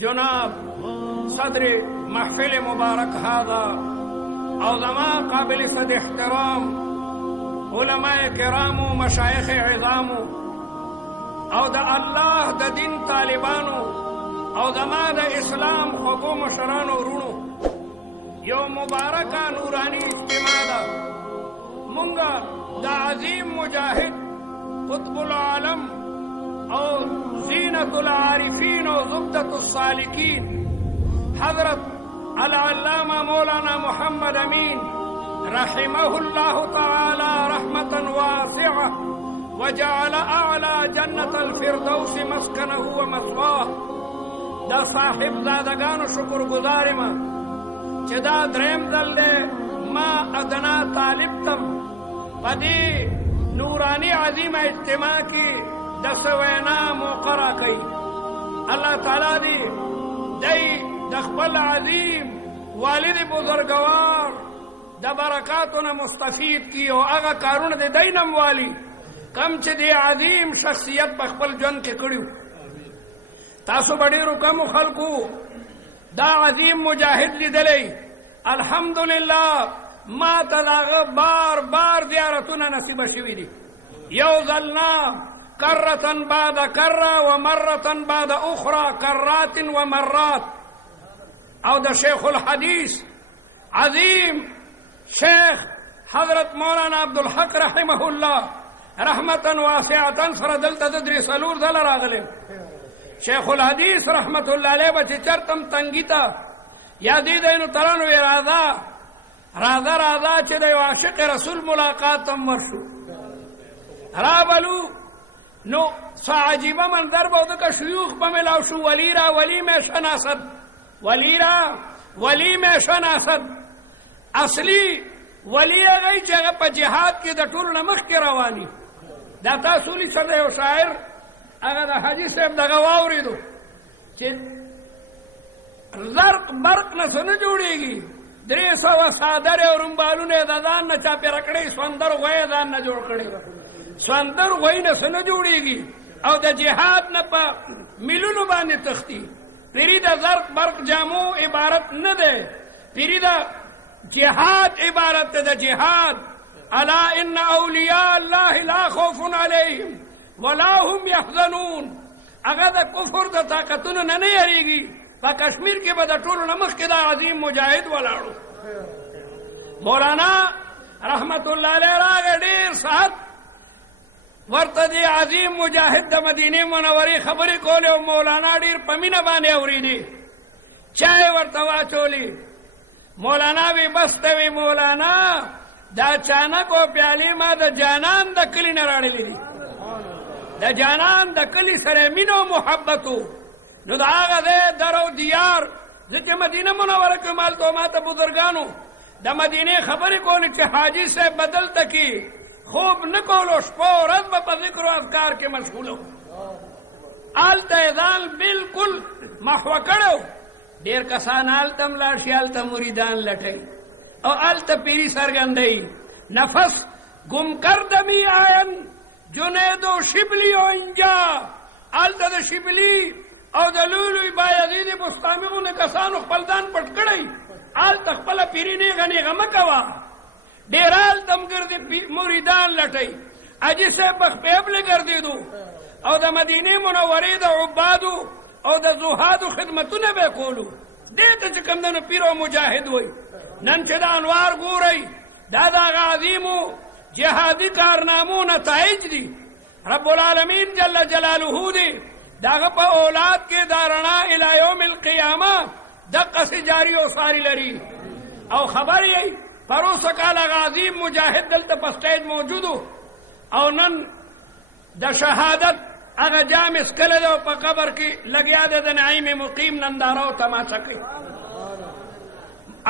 جناب صدر محفل مبارک هذا او زما قابل صد احترام علماء کرام و مشایخ عظام او د الله د دین طالبانو او زما د اسلام خوږو مشرانو ورونو یو مبارکه نورانی اجتماع ده. مونږه د عظیم مجاهد قطب العالم او زینت العارفین و زبدة السالکین حضرت العلامہ مولانا محمد امین رحمه الله تعالی رحمتا واسعه وجعل اعلى جنة الفردوس مسکنه و مثواه دا صاحب زادگانو شکر گزارم چې دا دریم ځل دی ما ادنا طالب تم پدې نورانی عظیم اجتماع کې د سوینا مقرره کوي. الله تعالی دې دی د خپل عظیم والد بزرګوار د برکاتونه مستفید کی او هغه کارونه د دینم والی کم چې د عظیم شخصیت په خپل ژوند کې کړیو. تاسو ډېرو کمو خلکو دا عظیم مجاهد لیدلی. الحمدلله ما ته د هغه بار بار زیارتونه نصیبه شوي دي. یو ځل نه کرة بعد کرة و مرة بعد اخرى کرات و مرات. او د شیخ الحدیث عظیم شیخ حضرت مولانا عبدالحق رحمه الله رحمتا واسعتا سره دلته د درې څلور ځله راغلی. شیخ الحدیث رحمت الله علیه به چې چرتم تنګي ته یادېدی نو ترن وی راځه راځه راځه چې د یو عاشق رسول ملاقات هم ورشو. رابلو نو څه عجیبه منظر به ځکه شیوخ به میلاو شو. ولی را ولی می شناسد ولی را ولی می شناسد. اصلي ولی هغه چې هغه په جهاد کې د ټولو نه مخکې رواني. دا تاسو لیک سره یو شاعر هغه د حاجي صاحب دغه واورېدو چې زرق برق نه څه نه جوړېږي 300 څادرې او رومبالونه یې د ځان نه چاپېره کړی. سوندر غوی ځان نه جوړ کړی. سوندر غوی نه څه نه جوړېږي او د جهاد نه په میلونو باندې تختی. پیری د زرق برق جامو عبارت نه دی. پیری د جهاد عبارت ده. جهاد الا ان اولیاء الله لا خوف علیهم ولا هم يحزنون. هغه د کفر د طاقتونو نه نه یریږي. په کشمیر کې به د ټولو نه مخکې دا عظیم مجاهد ولاړو. مولانا رحمت الله علیه راغی ډېر ساعت ورته د عظیم مجاهد د مدینې منورې خبرې کولې او مولانا ډېر په مینه باندې اورېدې. چای ورته واچولې. مولانا وی بس ته وی مولانا دا چانک او پیالې ما د جانان د کلي نه راړلې دي. د جانان د کلي سره مینه او محبتو. نو د هغه ځای در او دیار زه چې مدینه منوره کې مالته ماته بزرګانو د مدینې خبرې کولې چې حاجي صاحب بدلته کې خوب نه کولو. شپه ورځ به په ذکر و اذکار کې مشغوله و. هلته یې ځان بلکل محوه کړی و. ډېر کسان هلته هم لاړ شي هلته مریدان لټوي او هلته پیري څرګندوي. نفس گم کرده می آین جنید و شبلی و اینجا. هلته د شبلی او د لولوی بایزید بستامي غوندې کسانو خپل ځان پټ کړی. هلته خپله پیري نیغه نیغه مه کوه. ډېر هلته هم ګرځي مریدان لټوي. حاجي صاحب بخپیبلې ګرځېدو او د مدینې منورې د عبادو او د زهادو خدمتونه به کولو. دې ته چې کوم دنو پیر او مجاهد وایي. نن چې د انوار ګورئ دا د هغه عظیمو جهادي کارنامو نتایج دي. رب العالمین جل جلاله دی د هغه په اولاد کې دا رڼا الی یوم القیامه دقسې جاري او ساري لري. او خبر یې پروسه کال هغه عظیم مجاهد دلته په سټیج موجودو او نن د شهادت هغه جام اسکله ده او په قبر کې لګیا ده د نعیم مقیم ننداره او تماشا کوي.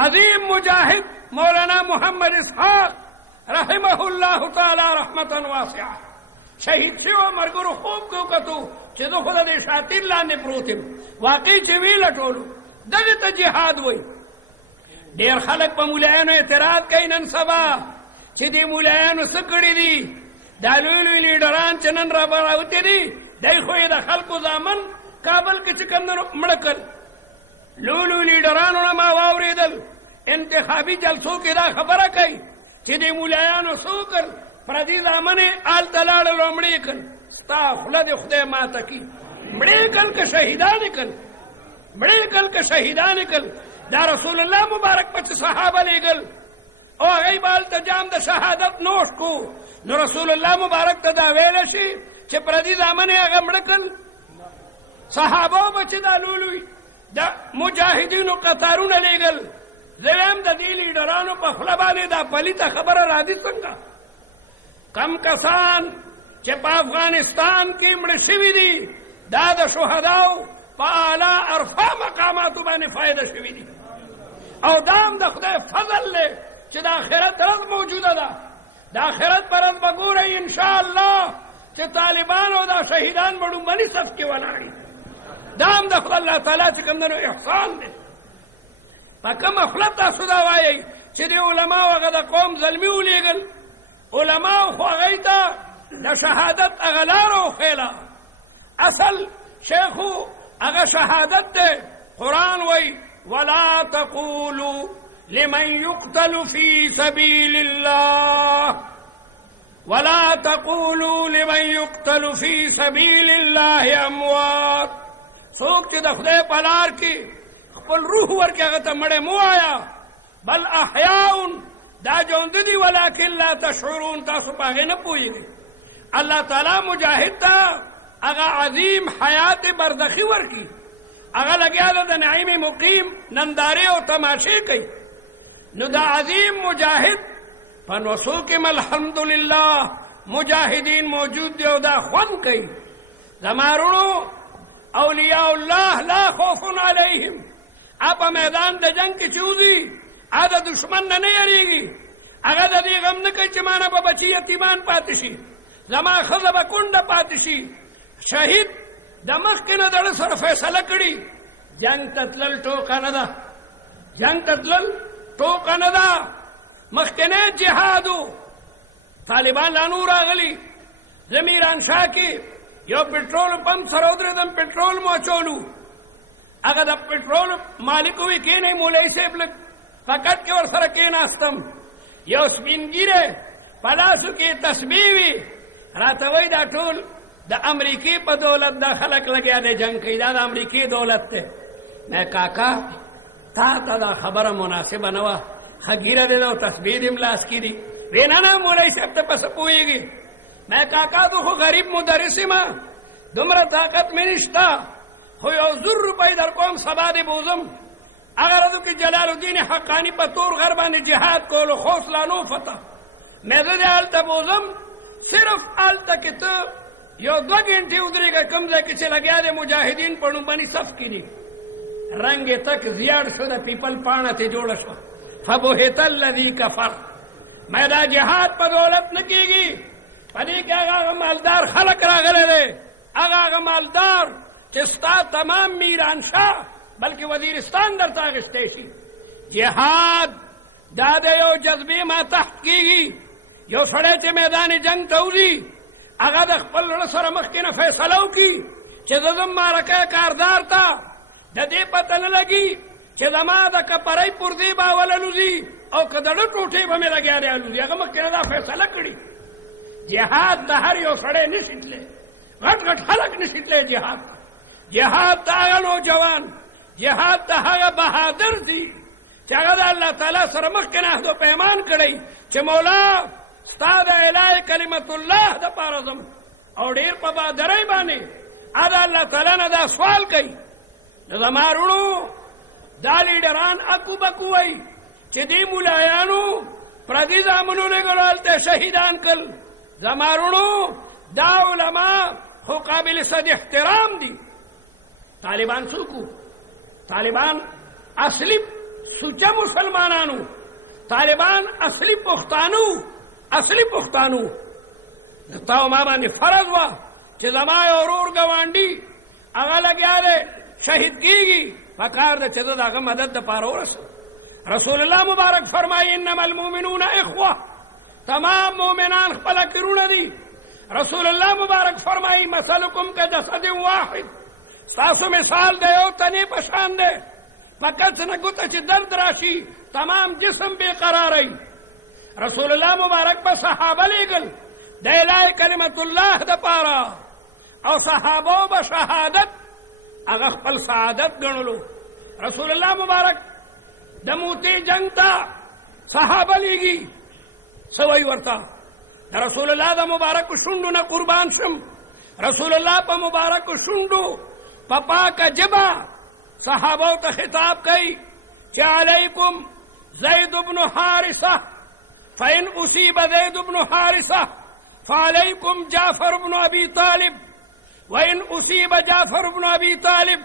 عظیم مجاهد مولانا محمد اسحاق رحمه الله تعالی رحمتا واسعه شهید شو مرګرو خوب کو کتو چې زه خو د شاطر لاندې پروت یم. واقعي چې وی لټولو دغه ته جهاد وایي. ډېر خلک په مولایانو اعتراض کوي نن سبا چې دې مولایانو څه کړي دي. دا لوی لوی لیډران چې نن را راوتې دي دی خو یې د خلکو زامن کابل کې چې کمدنو مړه کړ لولو لیډرانو نه ما واورېدل انتخابي جلسو کې دا خبره کوي چې د مولایانو څه وکړ پردي زامن یې هلته لاړل او مړې کړل ستا خوله دې خدای ماته کړي مړې کړل که شهیدان یې کړل مړې کړل که شهیدان یې کړل دا رسول الله مبارک په چې صحابه لېږل او هغوی به هلته جام د شهادت نوش کو نو رسول الله مبارک ته دا ویلی شي چې پردي زامن یې هغه مړه کړل صحابه به چې دا لولوي د مجاهدینو قطارونه لېږل زه وایم د دې لیډرانو په خوله باندې دا پلیته خبره راځي څنګه کم کسان چې په افغانستان کې مړه شوي دي دا د شهداو په اعلی ارفع مقاماتو باندې فایده شوي دي او دا هم د خدای فضل دی چې د آخرت ورځ موجوده ده د آخرت په ورځ به ګورئ انشاءالله چې طالبان او دا شهیدان به ډومبني صف کې ولاړي دا هم د خدای الله تعالی چې کوم دی نو احسان دی په کومه خوله تاسو دا وایئ چې د علماو هغه د قوم زلمي ولېږل علماو خو هغوی ته د شهادت هغه لاره وښیله اصل شیخو هغه شهادت دی قرآن وایي ولا تقولوا لمن يقتل في سبيل الله ولا تقولوا لمن يقتل في سبيل الله اموات څوک چې د خدای په لار کې خپل روح ورکړي هغه ته مړی مو وایه بل احیاء دا ژوند دي ولکن لا تشعرون تاسو په هغې نه پوهېږئ الله تعالی مجاهد ته هغه عظیم حیات برزخي ورکړي هغه لګیا ده د نعیم مقیم نندارې او تماشې کوي نو دا عظیم مجاهد په نوسو کې الحمدلله مجاهدین موجود دی او دا خوند کوي زما وروڼو اولیاء الله لا خوف علیهم په میدان د جنگ کې چې وځي هغه د دشمن نه نه یریږي هغه د دې غم نه کوي چې ما نه به بچي یتیمان پاتې شي زما ښځه به کونډه پاتې شي شهید د مخکې نه د سره فیصله کړي جنگ ته تلل ټوکه نه ده جنگ ته تلل ټوکه نه ده مخکنی جهادو طالبان لا نور راغلي زه میرانشاه کې یو پټرول پمپ سره ودرېدم پټرول مو اچولو هغه د پټرول مالک وی کېنئ مولوي صاحب لږ فقط کې ورسره کېناستم یو سپین ږیری په لاسو کې تسبیح وي راته وایي دا ټول د امریکې په دولت دا خلک لګیا دی جنګ کوي دا د امریکې دولت دی میں کاکا تا ته دا خبره مناسبه نه وه ښه ږیره دی او تسبیح دې ملاس کې دي وی نه نه مولوي صاحب ته پسه پوهېږي میں کاکا تو خو غریب مدرس یم دومره طاقت مې نشته خو یو 1000 روپۍ در کوم سبا دې بوزم هغه ورځو کې جلال الدین حقاني په تور غر باندې جهاد کولو خوص لا نو فتح مې زه دې هلته بوزم صرف هلته کې ته یو 2 غنټې ودرېږه کوم ځای کې چې لګیا دی مجاهدین په ډومبني صف کې دي رنګ یې تک زیاړ شو د پیپل پاڼه ترې جوړه شوه فبهت الذي کفر مې دا جهاد په دولت نه کېږي په دې کې هغه مالدار خلک راغلی دی هغه مالدار چې ستا تمام میرانشاه بلکې وزیرستان درته اخیستی شي جهاد دا د یو جذبې ما تحت کېږي یو سړی چې میدان جنگ ته وځي هغه د خپل زړه سره مخکې نه فیصله وکړي چې زه ځم معرکه کاردار ته د دې پته نه لګي چې زما د کپرۍ پرزې به اول الوځي او که د ډه ټوټې به مې لګیا دی الوځي هغه مخکې نه دا فیصله کړي جهاد د هر یو سړی نشي تللی غټ غټ خلک نشي تللی جهاد جهاد د هغه نوجوان جهاد د هغه بهادر دي چې هغه د الله تعالی سره مخکې نه عهد و پیمان کړی چې مولا ستا د الهی کلمت الله دپاره ځم او ډېر په بهادرۍ باندې د الله تعالی نه دا سوال کوي نو زما وروڼو دا لیډران اکو بکو وایي چې دې مولایانو پردي زامنو لېږلو هلته شهیدان کړل زما وروڼو دا علما خو قابل صد احترام دي طالبان څوک طالبان اصلي سوچه مسلمانانو طالبان اصلي پښتانو تا او ما باندې فرض وه چې زما یو ورور ګاونډي هغه لګیا دی شهید کېږي پکار ده چې زه د هغه مدد دپاره ورسم رسول الله مبارک فرمایي انما المؤمنون اخوه تمام مؤمنان خپله کرونه دي رسول الله مبارک فرمایي مثلکم کجسد واحد ستاسو مثال دی یو تنې په شان دی په کڅ نه ګوته چې درد راشي تمام جسم بے قراری. رسول الله مبارک په صحابه لیږل د الهی کلمت الله د پاره او صحابه به شهادت هغه خپل سعادت ګڼلو. رسول الله مبارک د موتی جنگ ته صحابه لیږي سوی ورته د رسول الله د مبارک شونډو نه قربان شم. رسول الله په مبارک شونډو په پاکه جبه صحابه ته خطاب کوي چې علیکم زید بن حارثه فإن أصيب زيد بن حارثة فعليكم جعفر بن أبي طالب وإن أصيب جعفر بن أبي طالب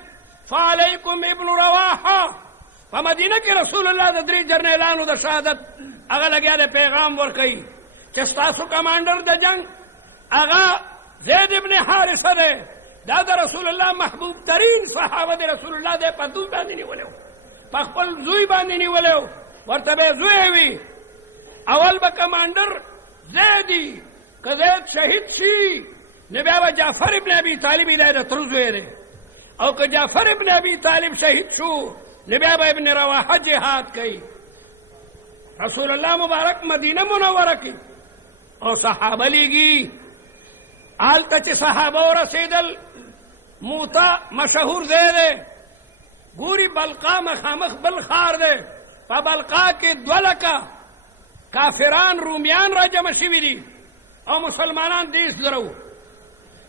فعليكم ابن رواحة. فمدینه کې رسول الله د درې جرنیلانو د شهادت هغه لګیا د پیغام ورکوي چې ستاسو کمانډر د جنگ هغه زید ابن حارثه دی. دا د رسول الله محبوب ترین صحابه د رسول الله د په دوی باندې نیولی و، په خپل زوی باندې نیولی و. ورته به زوی وي اول به کمانډر زیدی که زید شهید شي نو بیا به جعفر ابن ابي طالب دی د تر زوی دی، او که جعفر ابن ابي طالب شهید شو نو بیا به ابن رواحه جهاد کوي. رسول الله مبارک مدینه منوره کې او صحابه لیږي. هلته چې صحابه ورسېدل موته مشهور ځای دی، ګوري بلقا مخامخ بل ښار دی، په بلقا کې 2 لکه کافران رومیان را جمع شوي دي او مسلمانان 10 زره وو.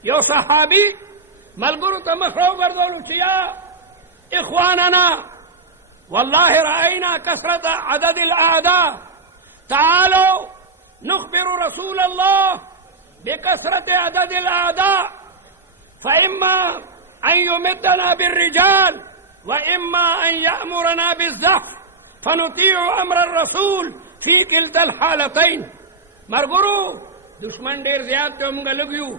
یو صحابي ملګرو ته مخ راوګرځولو چې یا اخواننا والله رأينا كثرة عدد الأعداء تعالوا نخبر رسول الله بكثرة عدد الأعداء فإما أن يمدنا بالرجال وإما أن يأمرنا بالزحف فنطيع أمر الرسول في كلتا الحالتين. مرګرو دشمن ډیر زیات ته موږ لګیو،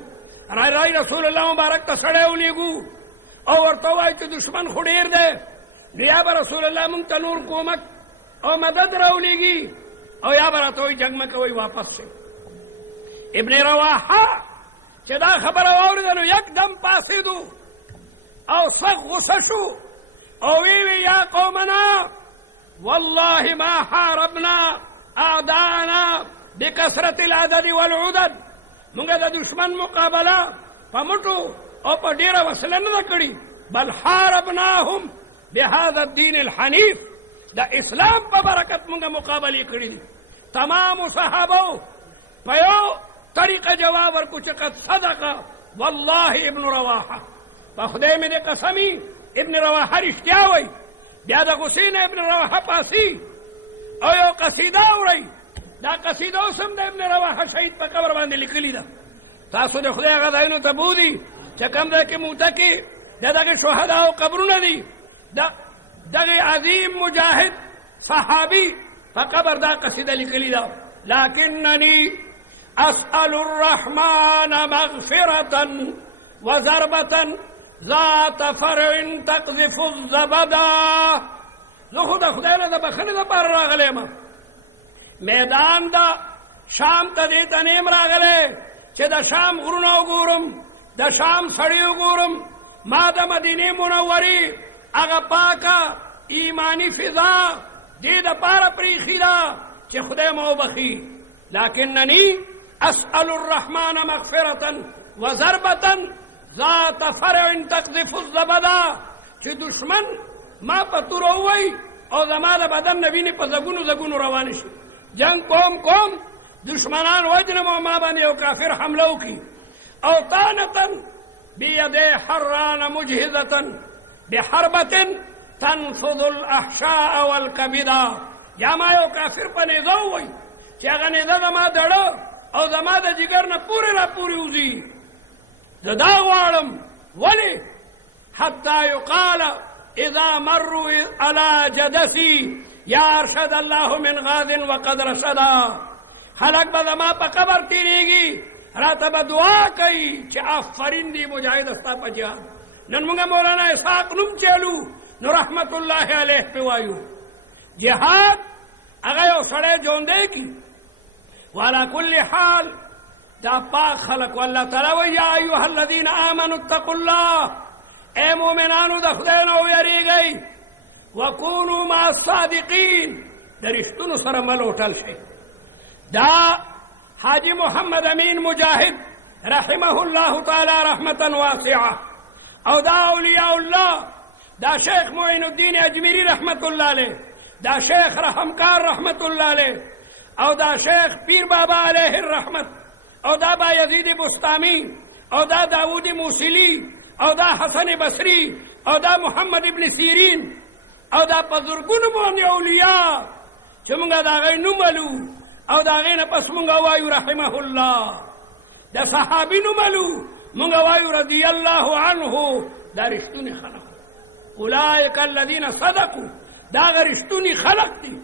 راي رسول الله مبارک ته سړی ولیږو او ورته وایي چې دشمن خو ډیر دی، یا به رسول الله موږ ته نور کومک او مدد راولیږي او یا به راته وایي جنګ مه کوئ واپس شئ. ابن رواحه چې دا خبره واورېده نو یکدم پاڅېدو او سخت غصه شو او وی یا قومنا والله ما حاربنا اعداءنا بکثرة العدد والعدد. موږ د دشمن مقابله په مټو او په ډېره وسله نه ده کړې، بل حاربناهم بهذا الدين الحنيف. د اسلام په برکت موږ مقابله کړې دي. تمام صحابه په یو طریقه جواب ورکو چې قد صدق والله ابن رواحه، په خدای مې دې قسمي ابن رواحه رښتیا وایي. بیا د غصې نه ابن رواحه پاسي او یو قصیده اورئ. دا قصیده اوس هم د ابن رواحه شهید په قبر باندې لیکلې ده. تاسو د خدای هغه ځایونو ته بوځئ چې کوم ځای کې موته کې د دغه شهداو قبرونه دي. دغه عظیم مجاهد صحابي په قبر دا قصیده لیکلې ده: لكنني أسأل الرحمن مغفرة وضربة ذات فرع تقذف الزبدا. زه خو د خدای نه د بخښنې دپاره راغلی یم، میدان د شام ته دې ته نیم راغلی چې د شام غرونه وګورم، د شام سړی وګورم. ما د مدینې منورې هغه پاکه ایمانی فضا دې دپاره پرېښي ده چې خدای مو وبخي. لكنني أسأل الرحمن مغفرة وضربة ذات فرع تقذف الزبدا. چې دشمن ما په تور ووایي او زما د بدن نه وینې په زګونو زګونو روانې شي، جنگ کوم دشمنان وجنم او ما باندې یو کافر حمله وکړي. او طعنة بيدي حران مجهزة بحربة تنفض الأحشاء والكبدا. یا ما یو کافر په نیزه ووایي چې هغه نیزه زما دړه او زما د جګر نه پورې را پورې وځي. زه دا غواړم ولې حتی یقال اذا مروا على جدثي یا ارشد الله من غاز وقد رشدا. خلق به زما په قبر تیریږي، راته به دعا کوي چې آفرین دی مجاهد ستا په جهاد. نن موږ مولانا اسحاق نوم چلو نو رحمت الله علیه پې وایو جهاد هغه یو سړی ژوندی کي. وعلى كل حال دا پاک خلق والله تعالی وی یا ایها الذین آمنوا اتقوا الله اے مومنانو د خدای نه ویریږئ وکونو مع الصادقین د رښتونو سره مل وټل شئ. دا حاجی محمد امین مجاهد رحمه الله تعالی رحمتا واسعه او دا اولیاء الله، دا شیخ معین الدین اجمیری رحمت الله علیه، دا شیخ رحمکار رحمت الله علیه، او دا شیخ پیر بابا علیه الرحمت، او دا بایزید بستامی، او دا داود موصلی، او دا حسن بصری، او دا محمد ابن سیرین، او دا بزرګونو باندې اولیاء چې مونږه د هغوی نوم ولو او د هغې نه پس مونږه وایو رحمه الله. د صحابي نوم ولو مونږه وایو رضی الله عنه. دا رښتونې خلق، اولئک الذین صدقوا، دا هغه رښتونې خلق دي.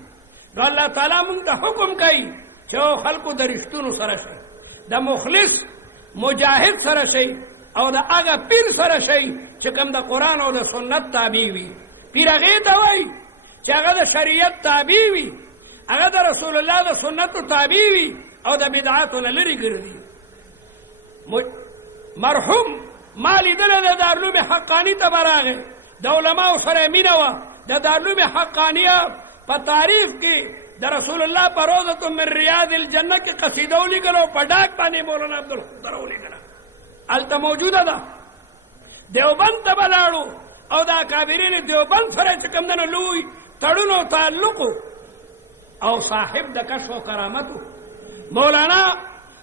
نو الله تعالی مونږ ته حکم کوي چې او خلکو د رښتونو سره شئ، د مخلص مجاهد سره شئ، او د هغه پیر سره شئ چې کوم د قرآن او د سنت تابع وي. پیر هغې ته وایي چې هغه د شریعت تابع وي، هغه د رسول الله د سنتو تابع وي او د بدعاتو نه لرې ګرځي. مرحوم ما لیدلی د دارالعلوم حقاني ته به راغی، د علماو سره مینه وه. د دارالعلوم حقانیه په تعریف کې د رسول الله په روضة من ریاض الجنه کې قصیده ولیکله او په ډاک باندې مولانا عبدالقدر ولیکله، هلته موجوده ده. دیوبند ته به لاړو او د اکابرین دیوبند سره چې کوم دنه لوی تړون او تعلق او صاحب د کشف و کرامتو مولانا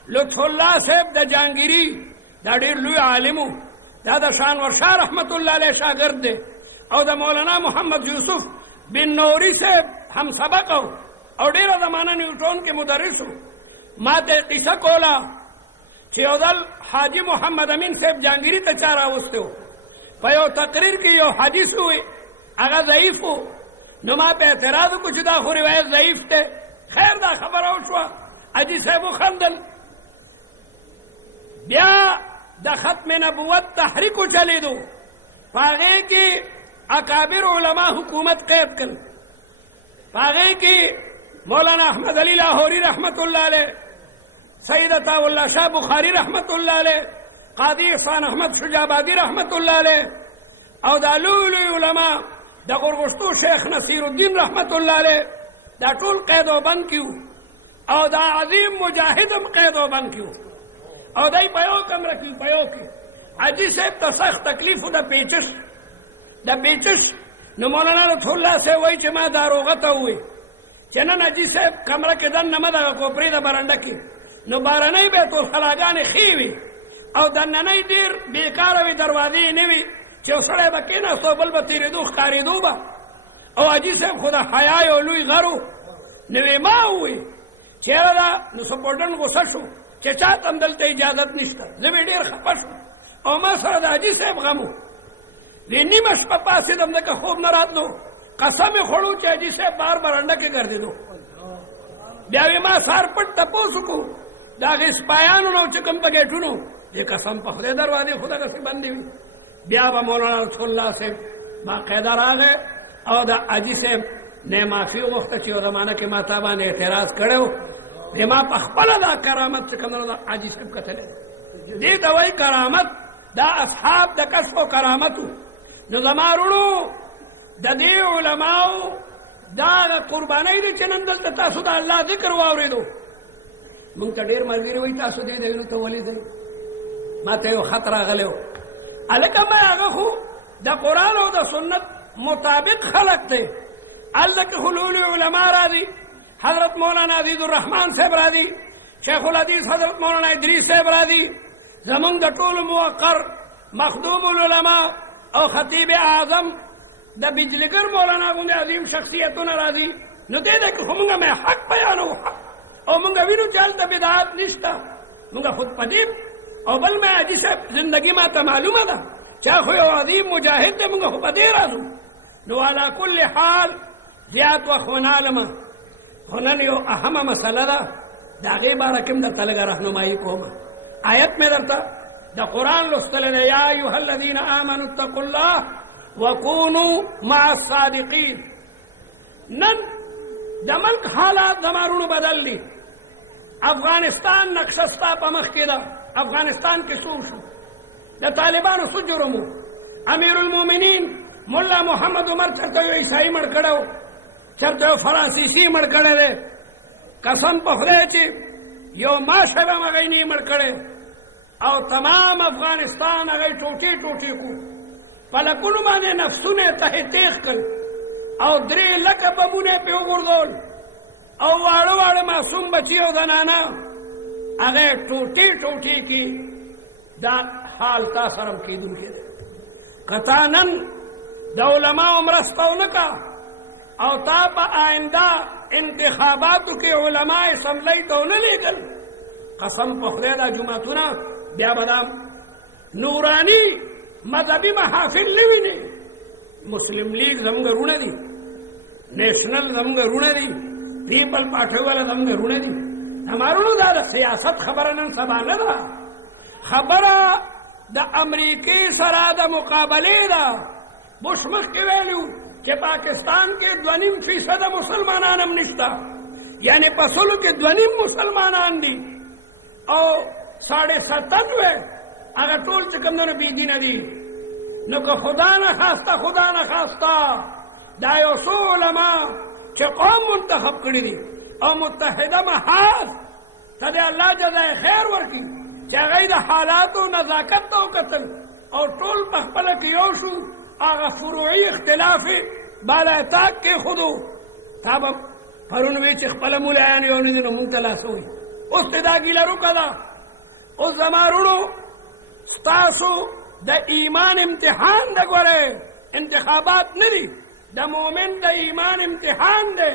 لطف الله صاحب د جهانګیري، دا ډېر لوی عالم و، دا د شانور شاه رحمت الله علیه شاګرد دی، او د مولانا محمد یوسف بن نوري صاحب هم سبق او ډېره زمانه نیوټون کې مدرس و. ما ته قصه کوله چې یو ځل حاجي محمد امین صاحب جهانګیري ته چا راوستی و، په یو تقریر کې یو حدیث ووی، هغه ضعیف و. نو ما په اعتراض وکړو چې دا خو روایت ضعیف دی. خیر دا خبره وشوه، حاجي صاحب وخندل. بیا د ختم نبوت تحریک چلیدو، په هغې کې اکابر علما حکومت قید کړل. په هغې کې مولانا احمد علی لاهوري رحمت الله علیه، سید عطا الله شاه بخاري رحمت الله علیه، قاضی احسان احمد شجابادي رحمت الله علیه، او دا لوی لوی علما د غورغشتو شیخ نصیر الدین رحمت الله علیه، دا ټول قید و بند کیو، او دا عظیم مجاهد هم قید و بند کیو، او دای په یو کمره کې په یو کې حاجي صاحب ته سخت تکلیف و د پیچش. نو مولانا لطف الله صاحب وایي چې ما داروغه ته ووایي چې نن حاجي صاحب کمره کې دننه مه دغه کوپرې د برنډه کې، نو بهرنۍ بیت الخلاګانې ښې وي او دننۍ ډېر بېکاره وي، دروازې یې نه وي چې یو سړی به کېناستو بل به تېرېدو ښکارېدو به. او حاجي صاحب خو د حیا یو لوی غر و. نو ما ووایي چې یاره دا نو سپورټن غوسه شو چې چا ته هم دلته اجازت نشته. زه به ډېر خفه شوم او ما سره د حاجي صاحب غم و. وی نیمه شپه پاڅېدم ځکه خوب نه راتلو، قسم یې خوړو چې حاجي صاحب بهر برنډه کې ګرځېدو. بیا وی ما سهار پټ تپوس وکړو د هغې سپایانو نه چې کوم په ګیټونو، دې قسم په خدای دروازې خو دغسې بندې وي. بیا به مولانا لطف الله صاحب باقاعده راغی او د حاجي صاحب نه معافي وغوښته چې یو زمانه کې ما تا باندې اعتراض کړی و. ما په خپله دا کرامت چې کوم د حاجي صاحب کتلی دې ته وایي کرامت. دا اصحاب د کشف و کرامتو. نو زما وروڼو د دې علماو دا قربانۍ دی چې نن دلته تاسو د الله ذکر واورېدو. مونږ ته ډېر ملګري وایي تاسو دې ځایونو ته ولې ځئ. ما ته یو خط راغلی و، هلکه ما هغه خو د قرآن او د سنت مطابق خلق دی. هلته کې خو لوی علما راځي، حضرت مولانا عزیز الرحمن صاحب راځي، شیخ الحدیث حضرت مولانا ادریس صاحب راځي، زمونږ د ټولو موقر مخدوم العلما او خطیب اعظم د بجلیګر مولانا غوندې عظیم شخصیتونه راځي. نو دې ده کې خو مونږ حق بیانوو او مونږ وینو چې هلته بدعات نشته. مونږ خود په دې او بل مې حاجي صاحب زندګي ما ته معلومه ده چې خو یو عظیم مجاهد دی، مونږ خو په دې راځو. نو علا کل حال زیات وخت ونه علمه، خو نن یو اهمه مسله ده، د هغې باره کې هم درته لږه رهنمایي کوم. آیت مې درته د قرآن لوستلی دی، یا ایها الذین آمنوا اتقوا الله وکونوا مع الصادقین. نن د ملک حالات زما وروڼو بدل دي. افغانستان نقشه ستا په مخ کې ده. افغانستان کې څه وشو؟ د طالبانو څه جرم و؟ امیر المومنین مولا محمد عمر چرته یو عیسائی مړ کړو، چرته یو فرانسیسی مړ کړی دی. قسم په خدای چې یو ماشه به هم هغوی نه مړ کړی او تمام افغانستان هغوی ټوټې ټوټې کو. په لکونو باندې نفسونه یې تهې تیغ کړل او 3 لکه بمونه یې پرې وغورځول او واړه واړه معصوم بچي او زنانه هغه ټوټې ټوټې کې. دا حال تا سره هم کېدونکی دی. که تا نن د علماو مرسته ونه کړه او تا په آینده انتخاباتو کې علما اسمبلی ته ونه لېږل، قسم په خدای دا جوماتونه بیا به دا نوراني مذهبي محافل نه ویني. مسلم لیگ زموږ رونه دي، نیشنل زموږ رونه دي، پیپل پارټي والا زموږ رونه دي. همارونو دا د سیاست خبره نن سبا نه ده، خبره د امریکې سره د مقابلې ده. بش مخکې ویلو چې پاکستان کې 2.5% مسلمانان هم نشته، یعنی په سلو کې 2.5 مسلمانان دي او 97.5 هغه ټول چې کوم نه بې دینه دي. نو که خدا نه خواسته دا یو څو علما چې قوم منتخب کړي دي او متحده محاذ ته د الله جزای خیر ورکړي چې هغوی د حالاتو نزاکت ته وکتل او ټول په خپله کې یو شو، هغه فروعي اختلاف یې بالای طاق کېښودو. تا به پرون وی چې خپله مولایان یو نه دي نو مونږ ته لاس ووایي. اوس ته دا ګیله روکه ده. اوس زما وروڼو ستاسو د ایمان امتحان ده. ګورئ انتخابات نه دي، د مؤمن د ایمان امتحان دی.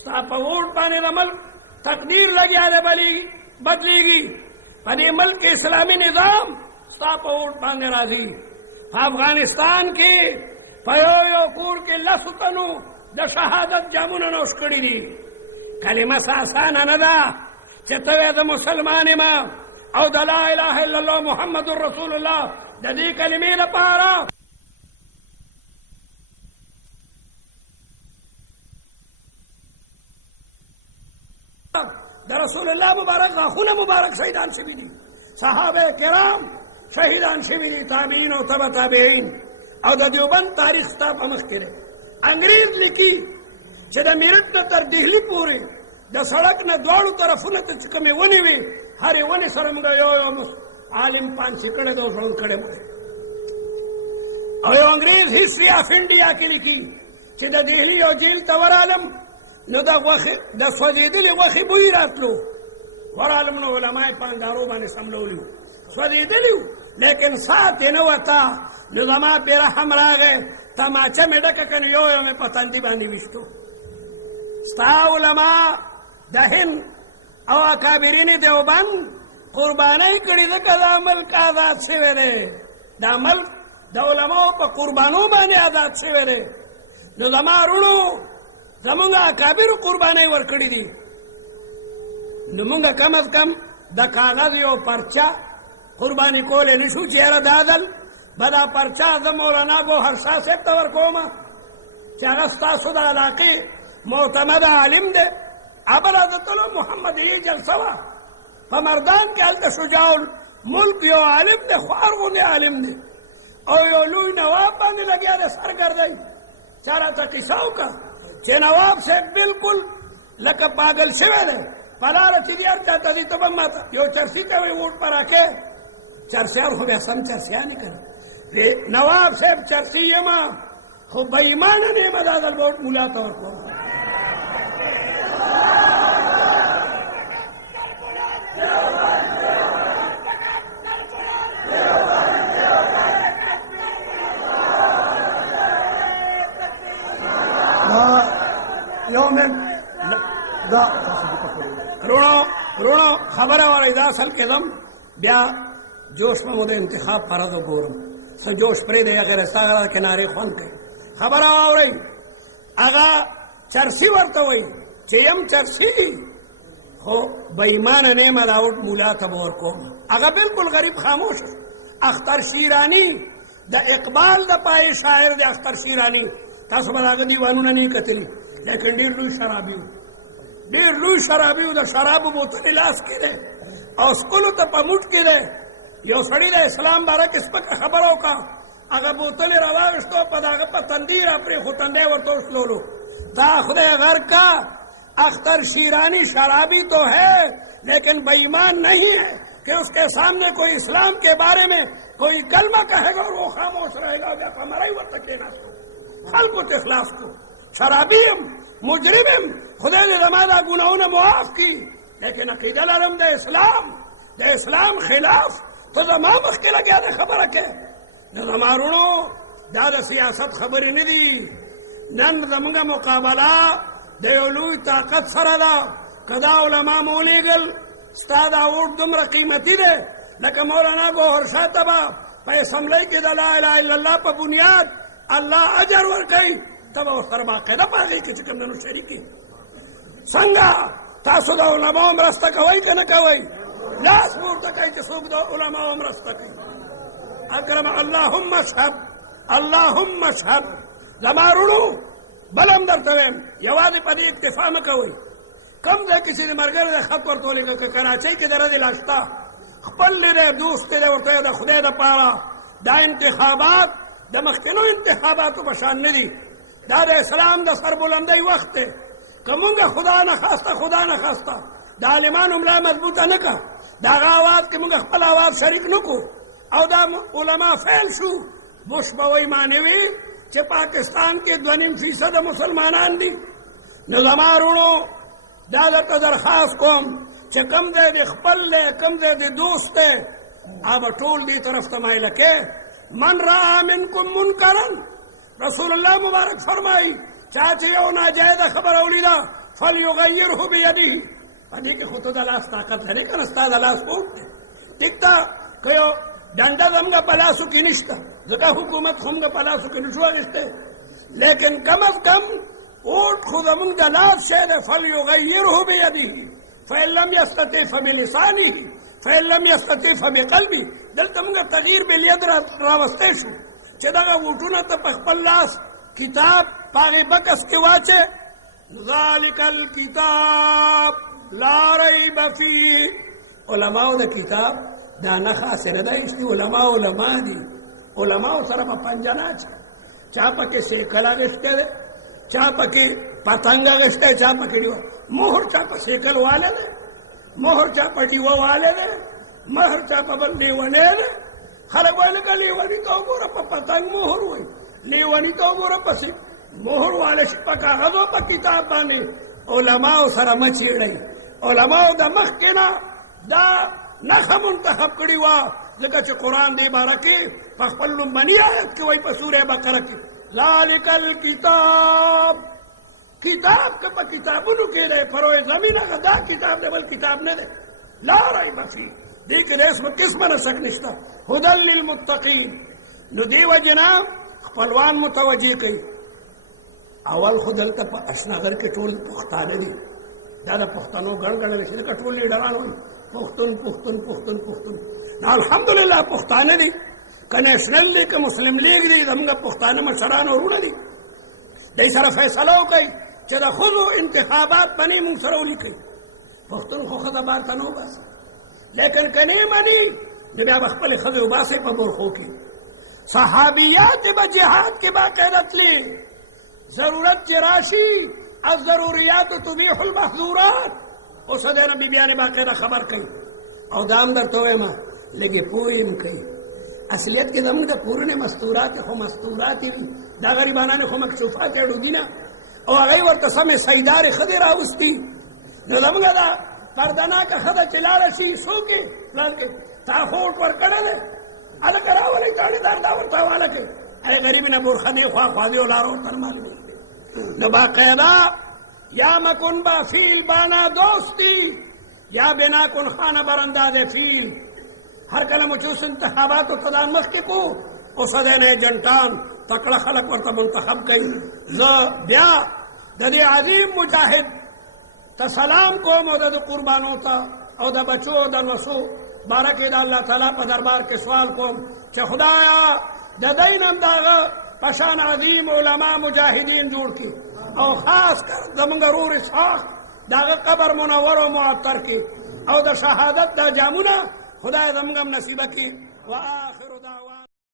ستا په ووټ باندې د ملک تقدیر لګیا دی بدلیږي. په دې ملک اسلامي نظام ستا په ووټ باندې راځي. په افغانستان کې په یو کور کې 10 تنو د شهادت جامونه نوش کړي دي. کلمه اسانه نه ده چې ته وایې زه مسلمان یم او د لا اله الا الله محمد رسول الله د دې کلمې لپاره د رسول الله مبارک غاښونه مبارک شهیدان شوي دي، صحابه کرام شهیدان شوي دي، تابعین او تبع تابعین. او د دیوبند تاریخ ستا په مخ کې دی. انګریز لیکي چې د میرټ نه تر ډهلي پورې د سړک نه دواړو طرفونه ته چې کومې ونې وي، هرې ونې سره موږ یو عالم پانسي کړی دی او ژوند کړی دی. او یو انګریز هسټري اف انډیا کې لیکي چې د دهلي یو جیل ته ورالم نو د سوځېدلې غوښې بوی راتلو. ورالم نو علما یې په اندارو باندې سملولي وو، سوځېدلي وو، لیکن سات یې نه وته. نو زما پې رحم راغی، تماچه مې ډکه کړه، یو مې په تندي باندې ویشتو. ستا علما د هند او اکابرین دیوبند قربانۍ کړي ځکه دا ملک آزاد شوی دی. دا ملک د علماو په قربانو باندې آزاد شوی دی. نو زما وروڼو زمونږ اکابرو قربانۍ ورکړي دي. نو مونږ کم از کم د کاغذ یو پرچه قرباني کولی نه شو چې یاره دا ځل به دا پرچه زه مولانا ګوهر شاه صاحب ته ورکومه چې هغه ستاسو د علاقې معتمد عالم دی. بله د تلو محمد علی جلسه وه په مردان کې، هلته شجاع الملک یو عالم دی، خوار غوندې عالم دی او یو لوی نواب باندې لګیا دی سرګردی. چا راته قصه وکړه چې نواب صاحب بالکل لکه پاگل شوی دی، په لاره چې دي هر چا ته ځي ته به ماته یو چرسي ته وایي ووټ به راکې. چرسیان خو بیا سم چرسیان یې که نه، نواب صاحب چرسي یم خو به ایمانه نه یم، دا ځل به ووټ ملا ته ورکوم. روڼو خبره وارئ دا اصل کې دم بیا جوش به مو د انتخاب فرض وګورم، څه جوش پرېږدئ هغې رستا هغه کنارې خوند کوي. خبره واورئ هغه چرسي ورته وایي چې یم چرسي خو به ایمانه نه یم، دا وټ مولا ته به ورکوم. هغه بالکل غریب خاموش. اختر شیراني د اقبال د پای شاعر دی. اختر شیراني تاسو به د هغه دیوانونه نه یې کتلي، لیکن ډېر لوی شرابي و، ډېر لوی شرابي و. د شرابو بوتلې لاس کې دی او څکلو ته په موټ کې دی. یو سړي د اسلام باره کې سپکه خبره وکړه، هغه بوتل راواغشتو په دغه په تندی را پرېښو تندی ورته وشلولو دا خدای غر کا اختر شیرانی شرابی تو ہے لیکن بےایمان نہیں ہے کہ اس کے سامنے کوئی اسلام کے بارے میں کوئی کلمہ کہے گا اور وہ خاموش رہے گا ہمارا ہی وقت کہنا خلق کے خلاف کو شرابیم مجرمیم خدا نے زمانہ گناہوں معاف کی لیکن عقیدہ لرم دے اسلام خلاف تو زمان مخکې لګیا ده خبره کې نو زمارونو دا د سیاست خبرې نه دي نن زموږ مقابله د یو لوی طاقت سره ده که دا علما مو ولیږل ستا دا ووټ دومره قیمتي دی لکه مولانا ګوهر شاه ته به په اسمبلۍ کې د لا اله الا الله په بنیاد الله اجر ورکوي ته به ورسره باقاعده په هغې کې چې کوم نو شریک یې څنګه تاسو د علماو مرسته کوئ که نه کوئ لاس پورته کوئ چې څوک د علماو مرسته کوي اکرم اللهم اشهد زما وروڼو بل هم درته وایم یوازې په دې اکتفا مه کوئ کم ځای کې چې د ملګري د خط ورته ولېږه که کراچۍ کې د رضې لا شته خپل دی دی دوست دی ورته د خدای دپاره دا انتخابات د مخکینو انتخاباتو په شان نه دي دا د اسلام د سربلندۍ وخت دی که مونږ خدا نخواسته د عالمانو ملا مضبوطه نه کړه د هغه اواز کې مونږ خپل اواز شریک نه کړو او دا علما فیل شو بش به وایي معنوي چې پاکستان کې 2.5% مسلمانان دي نو زما وروڼو دا درته درخواست کوم چې کم ځای د خپل دی کم ځای د دوست دی هغه ټول دې طرف ته مایله کې من رأى منکم منکرا رسول الله مبارک فرمایي چا چې یو ناجایزه خبره ولیده فلیغیره بیده په دې کې خو ته د لاس طاقت لرې که نه ستا د لاس پوټ دی ټیک ده که یو ډنډه زموږ په لاسو کې نشته ځکه حکومت خو موږ په لاسو کې نشو اخیستی لیکن کم از کم اوټ خو زموږ د لاس شی دی فلیغیره بیده فإن لم يستطع فبلسانه فإن لم يستطع فبقلبه دلته موږ تغییر بالید راوستی شو چې دغه ووټونه ته په خپل لاس کتاب په هغې بکس کې واچې ذلک الکتاب لا ریب فیه علماو د کتاب دا نه خاصې نه ده ایستي علما دي علماو سره به پنجه نه اچوي چا پکې سیکل اخیستی دی چا پکې پتنګ اخیستی چا پکې ډیوه مهر چا په سیکل والی دی مهر چا په ډیوه والی دی مهر چا په بل لیونی دی خلک وایي لکه لیوني ته وګوره په پتنګ مهر وایي لیوني ته وګوره پسې مهر والی شي په کاغذو په کتاب باندې علماو سره مه چیړئ علماو د مخکې نه دا نښه منتخب کړې وه ځکه چې قرآن دې باره کې په خپل لومبني آیت کې وایي په سورې بقره کې ذلک الکتاب کتاب که په کتابونو کې دی فروع زمین هغه دا کتاب دی بل کتاب نه دی لا ریب فیه دې کې د اسم قسمه نه شک نشته هدی للمتقین نو دې وجې نه خپلوان متوجه کوي اول خو دلته په اشنغر کې ټول پښتانه دي دا د پښتنو ګڼ ګڼ دی لکه ټول لیډران وایي پښتون نو الحمدلله پښتانه دي که نیشنل دی که مسلم لیگ دی زموږ پښتانه مشران وروڼه دي دی سره فیصله وکړئ چې د ښځو انتخابات مني مونږ سره ولیکئ پښتون خو ښځه بار ته نه وباسي لیکن که نه مني نو بیا به خپلې ښځې وباسئ په برخو کې صحابیات به جهاد کې باقاعده تلي ضرورت چې راشي الضروریات تبیح المحظورات اوس د نه بیبیانې باقاعده خبر کوي او دا هم درته وایم لږې پوه هم کوي اصلیت کې زموږ د پورنې مستورات خو مستورات وي دا غریبانان خو مکشوفات یې ډوګي نه او هغې ورته سمې سیدارې ښځې راوستي نو زموږ دا پردناکه ښځه چې لاړه شي څوک یې پلار کې تا خوټ ورکړی دی هلکه راولئ تاړېدار دا ورته حواله کوي هغې غریبې نه بورخه دې خوا خوا دې ولاره ورته نه معلومېږي نو باقاعده یا مکن با فیل بانا دوستی یا بنا کن خانه برانداز فیل هر کله مو چې انتخاباتو ته دا مخکې کو اوس دی نه ایجنټان تکړه خلک ورته منتخب کوي زه بیا د دې عظیم مجاهد ته سلام کوم او د قربانو ته او د بچو د نسو باره کې د الله تعالی په دربار کې سوال کوم چې خدایا د دی نه هم د هغه په شان عظیم علما مجاهدین جوړ کړي او خاص کر زموږ ورور اسحاق د هغه قبر منور او معطر کړي او د شهادت دا جامونه خدای زموږ هم نصیبه کړي